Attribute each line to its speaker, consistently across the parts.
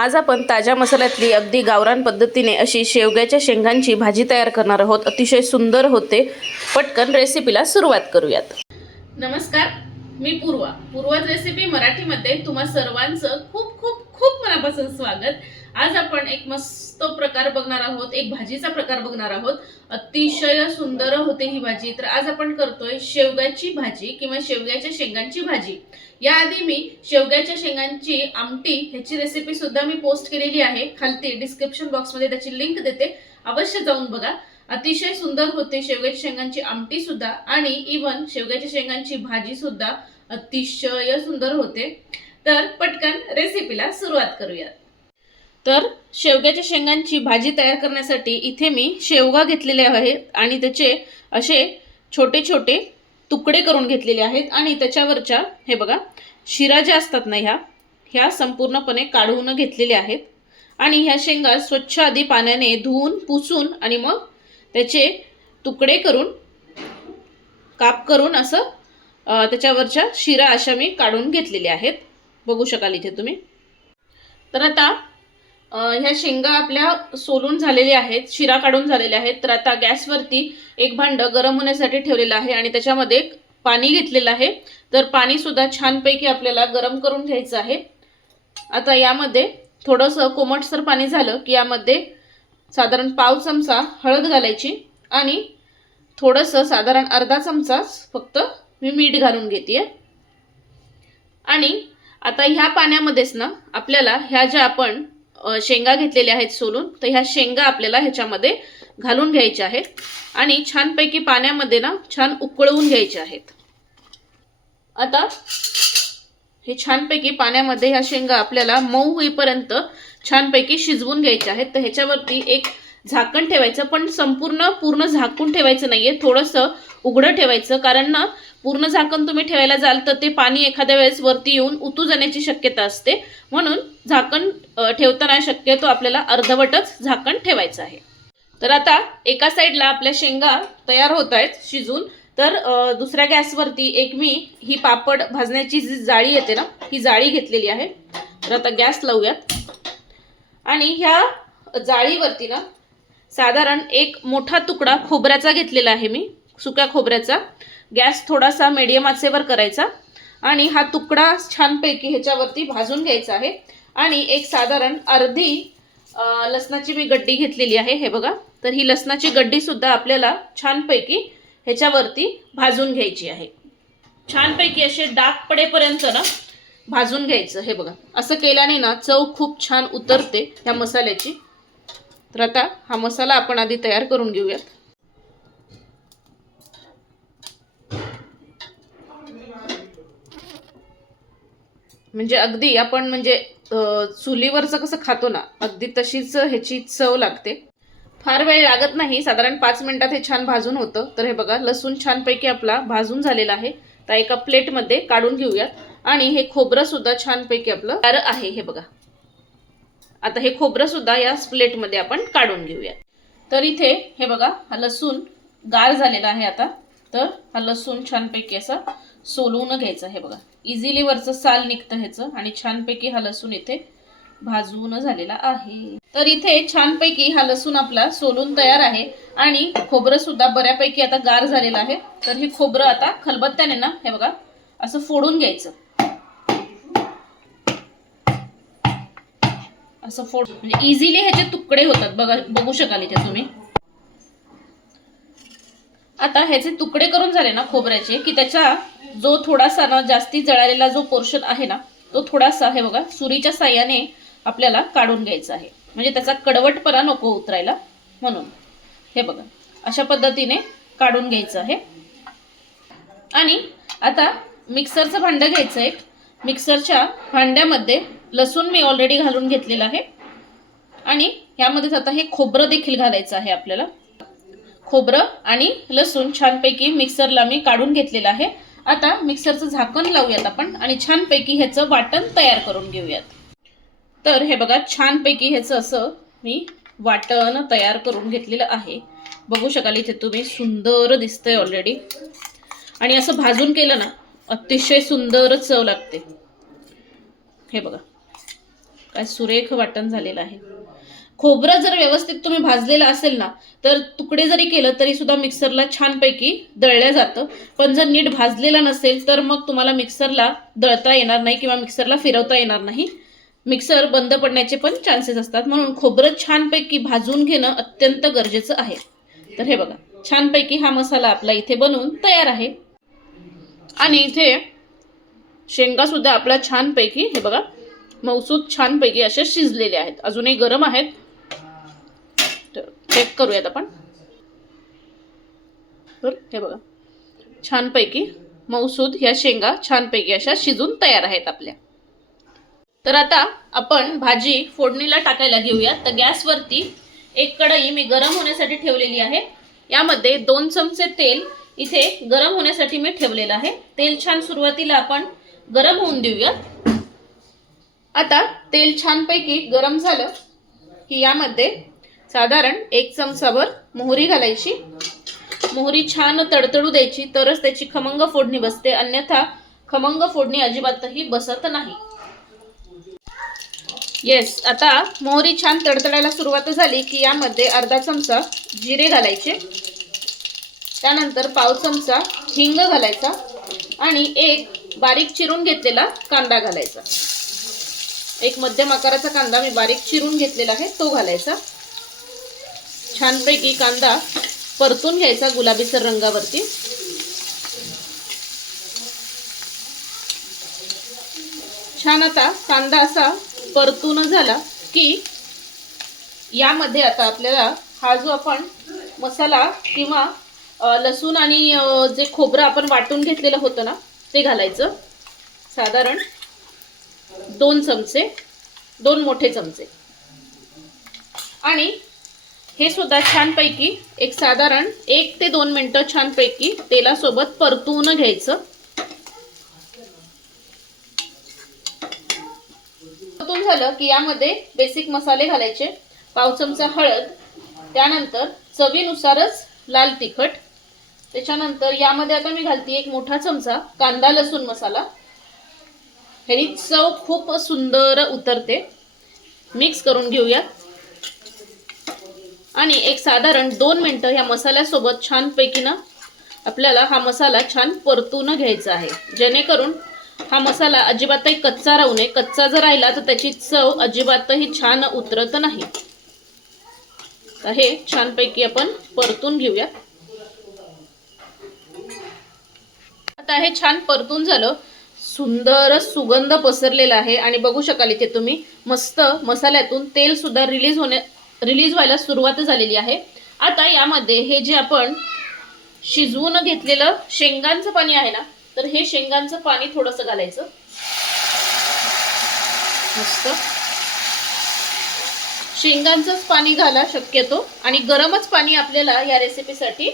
Speaker 1: आज आपण ताज्या मसाल्यातली अगदी गावरान पद्धतीने अशी शेवग्याच्या शेंगांची भाजी तयार करणार आहोत. अतिशय सुंदर होते. पटकन रेसिपीला सुरुवात करूयात. नमस्कार मी पूर्वा. पूर्वाज रेसिपी मराठीमध्ये तुम्हा सर्वांचं खूप खूप खूप मनापासून स्वागत. आज आपण एक मस्त प्रकार बघणार आहोत एक भाजीचा प्रकार बघणार आहोत. अतिशय सुंदर होते ही भाजी. तर आज आपण करतोय शेवग्याची भाजी किंवा शेवग्याच्या शेंगांची भाजी. याआधी मी शेवग्याच्या शेंगांची आमटी ह्याची रेसिपी सुद्धा मी पोस्ट केलेली आहे. खालती डिस्क्रिप्शन बॉक्समध्ये त्याची लिंक देते. अवश्य जाऊन बघा. अतिशय सुंदर होते शेवग्याच्या शेंगांची आमटी सुद्धा आणि इवन शेवग्याच्या शेंगांची भाजी सुद्धा अतिशय सुंदर होते. तर पटकन रेसिपीला सुरुवात करूयात. तर शेवग्याच्या शेंगांची भाजी तयार करण्यासाठी इथे मी शेवगा घेतलेले आहेत आणि त्याचे असे छोटे छोटे तुकडे करून घेतलेले आहेत. आणि त्याच्यावरच्या हे बघा शिरा ज्या असतात ना ह्या ह्या संपूर्णपणे काढून घेतलेल्या आहेत. आणि ह्या शेंगा स्वच्छ आधी पाण्याने धुवून पुसून आणि मग त्याचे तुकडे करून काप करून असं त्याच्यावरच्या शिरा अशा मी काढून घेतलेल्या आहेत. बघू शकाल इथे तुम्ही. तर आता ह्या शेंगा आपल्या सोलून झालेल्या आहेत शिरा काढून झालेल्या आहेत. तर आता गॅसवरती एक भांड गरम होण्यासाठी ठेवलेलं आहे आणि त्याच्यामध्ये पाणी घेतलेलं आहे. तर पाणीसुद्धा छानपैकी आपल्याला गरम करून घ्यायचं आहे. आता यामध्ये थोडंसं कोमटसर पाणी झालं की यामध्ये साधारण पाव चमचा हळद घालायची आणि थोडंसं साधारण अर्धा चमचाच फक्त मी मीठ घालून घेते आणि आता ह्या पाण्यामध्येच ना आपल्याला ह्या ज्या आपण शेंगा घेतलेल्या आहेत सोलून तर ह्या शेंगा आपल्याला ह्याच्यामध्ये घालून घ्यायच्या आहेत. आणि छानपैकी पाण्यामध्ये ना छान उकळवून घ्यायचे आहेत. आता हे छानपैकी पाण्यामध्ये ह्या शेंगा आपल्याला मऊ होईपर्यंत छानपैकी शिजवून घ्यायच्या आहेत. तर ह्याच्यावरती एक झाकण ठेवायचं पण संपूर्ण पूर्ण झाकून ठेवायचं नाहीये. थोडंसं उघडं ठेवायचं कारण ना पूर्ण झाकण तुम्ही ठेवायला जाल तर ते पाणी एखाद्या वेळेस वरती येऊन उतू जाण्याची शक्यता असते. म्हणून झाकण ठेवताना शक्यतो आपल्याला अर्धवटच झाकण ठेवायचं आहे. तर आता एका साईडला आपल्या शेंगा तयार होत आहेत शिजून. तर दुसऱ्या गॅसवरती एक मी ही पापड भाजण्याची जी जाळी येते ना ही जाळी घेतलेली आहे. तर आता गॅस लावूयात. आणि ह्या जाळीवरती ना साधारण एक मोठा तुकडा खोबऱ्याचा घेतलेला आहे मी सुक्या खोबऱ्याचा. गॅस थोडासा मीडियम आचेवर करायचा आणि हा तुकडा छानपैकी ह्याच्यावरती भाजून घ्यायचा आहे. आणि एक साधारण अर्धी लसणाची मी गड्डी घेतलेली आहे हे बघा. तर ही लसणाची गड्डीसुद्धा आपल्याला छानपैकी ह्याच्यावरती भाजून घ्यायची आहे. छानपैकी असे डाग पडेपर्यंत ना भाजून घ्यायचं हे बघा. असं केल्याने ना चव खूप छान उतरते ह्या मसाल्याची. तर आता हा मसाला आपण आधी तयार करून घेऊयात. म्हणजे अगदी आपण म्हणजे चुलीवरचं कसं खातो ना अगदी तशीच ह्याची चव लागते. फार वेळ लागत नाही साधारण पाच मिनिटात हे छान भाजून होतं. तर हे बघा लसूण छानपैकी आपला भाजून झालेला आहे. तर एका प्लेटमध्ये काढून घेऊयात. आणि हे खोबरं सुद्धा छानपैकी आपलं तयार आहे हे बघा. आता हे खोबरं सुद्धा या प्लेटमध्ये आपण काढून घेऊयात. तर इथे हे बघा हा लसूण गार झालेला आहे आता. तर हा लसूण छानपैकी असा सोलवून घ्यायचा हे बघा. इझिली वरचं साल निघतं ह्याचं आणि छानपैकी हा लसूण इथे भाजून झालेला आहे. तर इथे छानपैकी हा लसूण आपला सोलून तयार आहे आणि खोबरं सुद्धा बऱ्यापैकी आता गार झालेलं आहे. तर हे खोबरं आता खलबत्त्याने ना हे बघा असं फोडून घ्यायचं. असं फोड म्हणजे इझिली ह्याचे तुकडे होतात. बघा बघू शकाल इथे तुम्ही. आता ह्याचे तुकडे करून झाले ना खोबऱ्याचे की त्याचा जो थोडासा ना जास्ती जळालेला जो पोर्शन आहे ना तो थोडासा हे बघा सुरीच्या साह्याने आपल्याला काढून घ्यायचा आहे. म्हणजे त्याचा कडवटपणा नको उतरायला. म्हणून हे बघा अशा पद्धतीने काढून घ्यायचं आहे. आणि आता मिक्सरचं भांडं घ्यायचं एक मिक्सरच्या भांड्यामध्ये लसूण मी ऑलरेडी घालून घेतलेलं आहे. आणि ह्यामध्येच आता हे खोबरं देखील घालायचं आहे आपल्याला. खोबरं आणि लसूण छानपैकी मिक्सरला मी काढून घेतलेलं आहे. आता मिक्सरचं झाकण लावूयात आपण आणि छानपैकी ह्याचं वाटण तयार करून घेऊयात. तर हे बघा छानपैकी ह्याचं असं मी वाटण तयार करून घेतलेलं आहे. बघू शकाल इथे तुम्ही सुंदर दिसतंय ऑलरेडी आणि असं भाजून केलं ना अतिशय सुंदर चव लागते. हे बघा. काय सुरेख वाटण झालेलं आहे. खोबरं जर व्यवस्थित तुम्ही भाजलेलं असेल ना तर तुकडे जरी केलं तरी सुद्धा मिक्सरला छानपैकी दळल्या जातं. पण जर नीट भाजलेलं नसेल तर मग तुम्हाला मिक्सरला दळता येणार नाही किंवा मिक्सरला फिरवता येणार नाही. मिक्सर बंद पडण्याचे पण चान्सेस असतात. म्हणून खोबरं छानपैकी भाजून घेणं अत्यंत गरजेचं आहे. तर हे बघा छानपैकी हा मसाला आपला इथे बनवून तयार आहे. आणि इथे शेंगा सुद्धा आपला छानपैकी हे बघा मौसूद छानपैकी असे शिजलेले आहेत. अजूनही गरम आहेत. तर चेक करूयात आपण. तर हे बघा. छानपैकी मौसूद ह्या शेंगा छानपैकी अशा शिजून तयार आहेत आपल्या. तर आता आपण भाजी फोडणीला टाकायला घेऊया. तर गॅसवरती एक कढई मी गरम होण्यासाठी ठेवलेली आहे. यामध्ये दोन चमचे तेल इथे गरम होण्यासाठी मी ठेवलेलं आहे. तेल छान सुरुवातीला आपण गरम होऊन देऊया आता तेल छानपैकी गरम झालं की यामध्ये साधारण एक चमचाभर मोहरी घालायची. मोहरी छान तडतडू द्यायची तरच त्याची खमंग फोडणी बसते. अन्यथा खमंग फोडणी अजिबातही बसत नाही. येस आता मोहरी छान तडतडायला सुरुवात झाली की यामध्ये अर्धा चमचा जिरे घालायचे. त्यानंतर पाव चमचा हिंग घालायचा आणि एक बारीक चिरून घेतलेला कांदा घालायचा. एक मध्यम आकाराचा कांदा मी बारीक चिरून घेतलेला आहे तो घालायचा. छानपैकी कांदा परतून घ्यायचा गुलाबीसर रंगावरती. छान आता कांदा असा परतून झाला की यामध्ये आता आपल्याला हा जो आपण मसाला किंवा लसूण आणि जे खोबरं आपण वाटून घेतलेलं होतं ना ते घालायचं. साधारण दोन चमचे दोन मोठे चमचे. आणि हे सुद्धा छानपैकी एक साधारण एक ते दोन मिनटं छानपैकी तेलासोबत परतवून घ्यायचं. परतून झालं की यामध्ये बेसिक मसाले घालायचे पाव चमचा हळद त्यानंतर चवीनुसारच लाल तिखट. त्याच्यानंतर यामध्ये आता मी घालते एक मोठा चमचा कांदा लसूण मसाला. ह्यानी चव खूप सुंदर उतरते. मिक्स करून घेऊया आणि एक साधारण दोन मिनटं ह्या मसाल्यासोबत छानपैकी ना आपल्याला हा मसाला छान परतून घ्यायचा आहे. जेणेकरून हा मसाला अजिबातही कच्चा राहू नये. कच्चा जर राहिला तर त्याची चव अजिबातही छान उतरत नाही. तर हे छानपैकी आपण परतून घेऊया आता हे छान परतून झालं. सुंदर सुगंध पसरलेला आहे. आणि बघू शकाल इथे तुम्ही मस्त मसाल्यातून तेल सुद्धा रिलीज होण्या रिलीज व्हायला सुरुवात झालेली आहे. आता यामध्ये हे जे आपण शिजवून घेतलेलं शेंगांचं पाणी आहे ना तर हे शेंगांचं पाणी थोडंसं घालायचं. मस्त. शेंगांचंच पाणी घाला शक्यतो. आणि गरमच पाणी आपल्याला या रेसिपीसाठी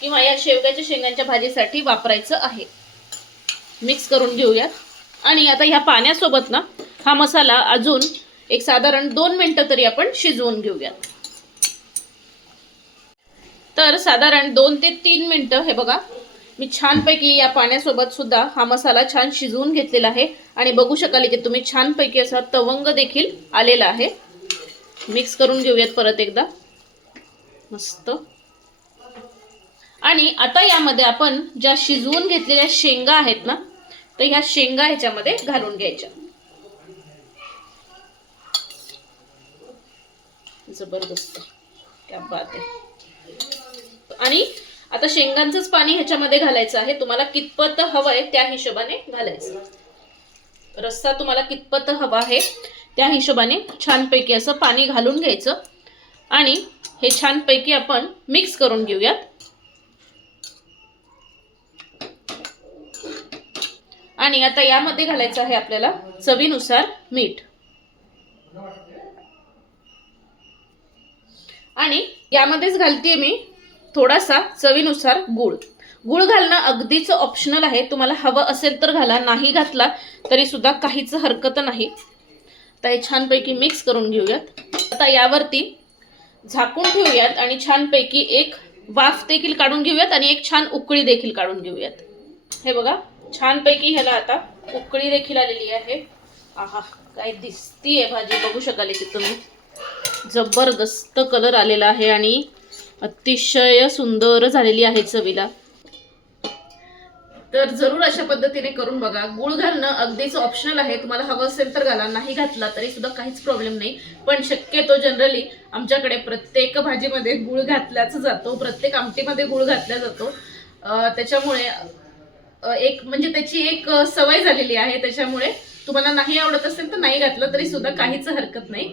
Speaker 1: किंवा या शेवग्याच्या शेंगांच्या भाजीसाठी वापरायचं आहे. मिक्स करून घेऊयात. आणि आता ह्या पाण्यासोबत ना हा मसाला अजून एक साधारण दोन मिनटं तरी आपण शिजवून घेऊयात. तर साधारण दोन ते तीन मिनटं हे बघा मी छानपैकी या पाण्यासोबत सुद्धा हा मसाला छान शिजवून घेतलेला आहे. आणि बघू शकाल की तुम्ही छानपैकी असा तवंग देखील आलेला आहे. मिक्स करून घेऊयात परत एकदा. मस्त. आणि आता यामध्ये आपण ज्या शिजवून घेतलेल्या शेंगा आहेत ना तर ह्या शेंगा ह्याच्यामध्ये घालून घ्यायच्या. जबरदस्त. क्या बात आहे. आणि आता शेंगांचंच पाणी ह्याच्यामध्ये घालायचं आहे. तुम्हाला कितपत हवंय त्या हिशोबाने घालायचं. रस्सा तुम्हाला कितपत हवा आहे त्या हिशोबाने छानपैकी असं पाणी घालून घ्यायचं. आणि हे छानपैकी आपण मिक्स करून घेऊयात. आणि आता यामध्ये घालायचं आहे आपल्याला चवीनुसार मीठ. आणि यामध्येच घालते मी थोडासा चवीनुसार गुळ. गुळ घालणं अगदीच ऑप्शनल आहे. तुम्हाला हवं असेल तर घाला नाही घातला तरी सुद्धा काहीच हरकत नाही. आता हे छानपैकी मिक्स करून घेऊयात. आता यावरती झाकून ठेवूयात आणि छानपैकी एक वाफ देखील काढून घेऊयात आणि एक छान उकळी देखील काढून घेऊयात. हे बघा. छानपैकी ह्याला आता उकळी देखील आलेली आहे. आहा काय दिसतीये भाजी बघू शकाल इथे तुम्ही. जबरदस्त कलर आलेला आहे आणि अतिशय सुंदर झालेली आहे चवीला. तर जरूर अशा पद्धतीने करून बघा. गुळ घालणं अगदीच ऑप्शनल आहे. तुम्हाला हवं असेल तर घाला नाही घातला तरी सुद्धा काहीच प्रॉब्लेम नाही. पण शक्यतो जनरली आमच्याकडे प्रत्येक भाजीमध्ये गुळ घातल्याच जातो. प्रत्येक आमटीमध्ये गुळ घातला जातो. त्याच्यामुळे एक म्हणजे त्याची एक सवय झालेली आहे त्याच्यामुळे. तुम्हाला नाही आवडत असेल तर नाही घातलं तरी सुद्धा काहीच हरकत नाही.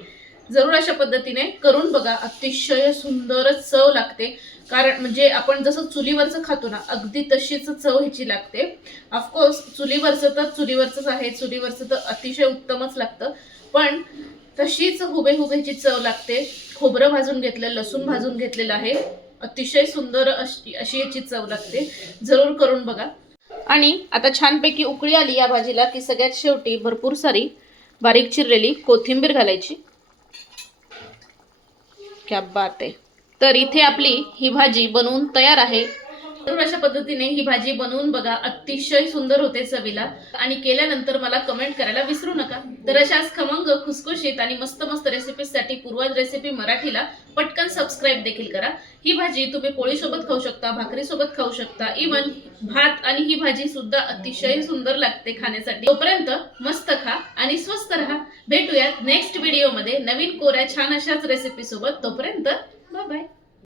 Speaker 1: जरूर अशा पद्धतीने करून बघा. अतिशय सुंदर चव लागते. कारण म्हणजे आपण जसं चुलीवरचं खातो ना अगदी तशीच चव ह्याची लागते. ऑफकोर्स चुलीवरचं तर चुलीवरचंच आहे. चुलीवरचं तर अतिशय उत्तमच लागतं. पण तशीच हुबेहुबेची चव लागते. खोबरं भाजून घेतलं लसूण भाजून घेतलेलं आहे. अतिशय सुंदर अशी अशी याची चव लागते. जरूर करून बघा. आणि आता छानपैकी उकळी आली या भाजीला की सगळ्यात शेवटी भरपूर सारी बारीक चिरलेली कोथिंबीर घालायची. क्या बात आहे. तर इथे आपली ही भाजी बनवून तयार आहे. अशा पद्धतीने ही भाजी बनवून बघा अतिशय सुंदर होते चवीला. आणि केल्यानंतर मला कमेंट करायला विसरू नका. तर अशाच खमंग खुसखुशीत आणि मस्त मस्त रेसिपीसाठी पूर्वज रेसिपी मराठीला पटकन सबस्क्राईब देखील करा. ही भाजी तुम्ही पोळीसोबत खाऊ शकता भाकरीसोबत खाऊ शकता. इवन भात आणि ही भाजी सुद्धा अतिशय सुंदर लागते खाण्यासाठी. तोपर्यंत मस्त खा आणि स्वस्त राहा. भेटूयात नेक्स्ट व्हिडिओमध्ये नवीन कोऱ्या छान अशाच रेसिपी सोबत. तोपर्यंत बाय बाय